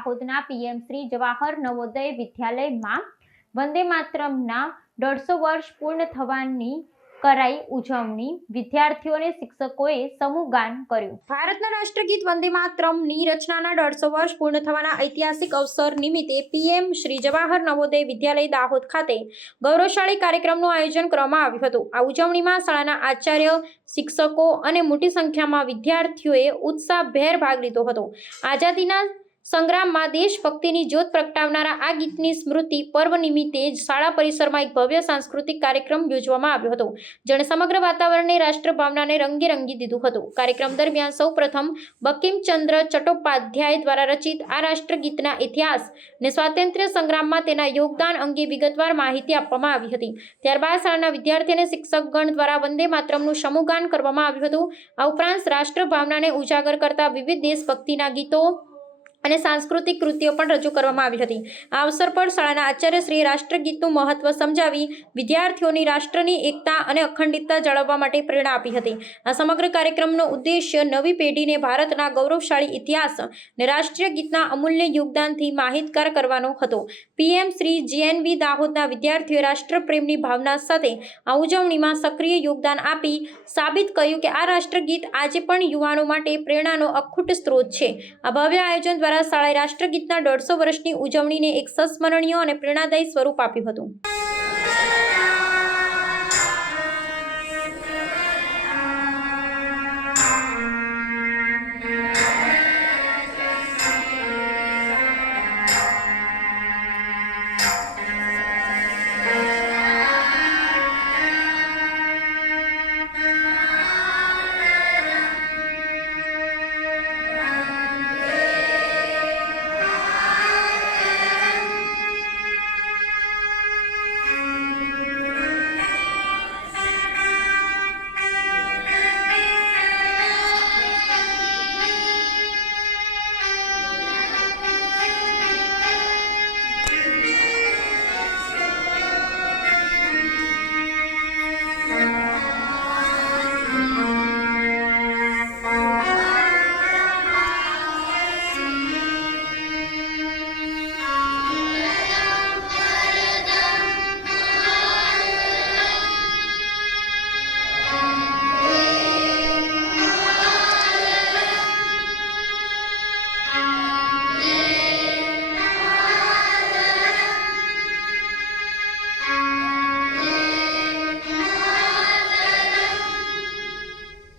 દાહોદના પીએમ શ્રી જવાહર નવોદય વિદ્યાલયમાં વંદે માતરમના 150 વર્ષ પૂર્ણ થવાની કરાઈ ઉજવણી। વિદ્યાર્થીઓને શિક્ષકોએ સમૂહગાન કર્યું। ભારતના રાષ્ટ્રગીત વંદે માતરમની રચનાના 150 વર્ષ પૂર્ણ થવાના ઐતિહાસિક અવસર નિમિત્તે પીએમ શ્રી જવાહર નવોદય વિદ્યાલય દાહોદ ખાતે ગૌરવશાળી કાર્યક્રમનું આયોજન કરવામાં આવ્યું હતું। આ ઉજવણીમાં શાળાના આચાર્ય, શિક્ષકો અને મોટી સંખ્યામાં વિદ્યાર્થીઓએ ઉત્સાહભેર ભાગ લીધો હતો। આઝાદીના સંગ્રામમાં દેશભક્તિની જ્યોત પ્રગટાવનારા આ ગીતની સ્મૃતિ પર્વ નિમિત્તે શાળા પરિસરમાં એક ભવ્ય સાંસ્કૃતિક કાર્યક્રમ યોજવામાં આવ્યો હતો, જેણે સમગ્ર વાતાવરણને રાષ્ટ્રભાવનાને રંગે રંગી દીધું હતું। કાર્યક્રમ દરમિયાન સૌપ્રથમ બંકિમચંદ્ર ચટ્ટોપાધ્યાય દ્વારા રચિત આ રાષ્ટ્રગીતના ઇતિહાસ અને સ્વાતંત્ર્ય સંગ્રામમાં તેના યોગદાન અંગે વિગતવાર માહિતી આપવામાં આવી હતી। ત્યારબાદ શાળાના વિદ્યાર્થી અને શિક્ષકગણ દ્વારા વંદે માતરમનું સમૂહગાન કરવામાં આવ્યું હતું। આ ઉપરાંત રાષ્ટ્રભાવનાને ઉજાગર કરતા વિવિધ દેશભક્તિના ગીતો અને સાંસ્કૃતિક કૃતિઓ પણ રજૂ કરવામાં આવી હતી। આ અવસર પર શાળાના આચાર્યશ્રીએ રાષ્ટ્રગીતનું મહત્વ સમજાવી વિદ્યાર્થીઓની રાષ્ટ્રની એકતા અને અખંડિતતા જાળવવા માટે પ્રેરણા આપી હતી। આ સમગ્ર કાર્યક્રમનો ઉદ્દેશ્ય નવી પેઢીને ભારતના ગૌરવશાળી ઇતિહાસ અને રાષ્ટ્રીય ગીતના અમૂલ્ય યોગદાનથી માહિતગાર કરવાનો હતો। પીએમ શ્રી જીએનવી દાહોદના વિદ્યાર્થીઓએ રાષ્ટ્રપ્રેમની ભાવના સાથે આ ઉજવણીમાં સક્રિય યોગદાન આપી સાબિત કર્યું કે આ રાષ્ટ્રગીત આજે પણ યુવાનો માટે પ્રેરણાનો અખૂટ સ્ત્રોત છે। આ ભવ્ય આયોજન દ્વારા શાળાએ રાષ્ટ્રગીતના 150 વર્ષની ઉજવણીને એક સંસ્મરણીય અને પ્રેરણાદાયી સ્વરૂપ આપ્યું હતું।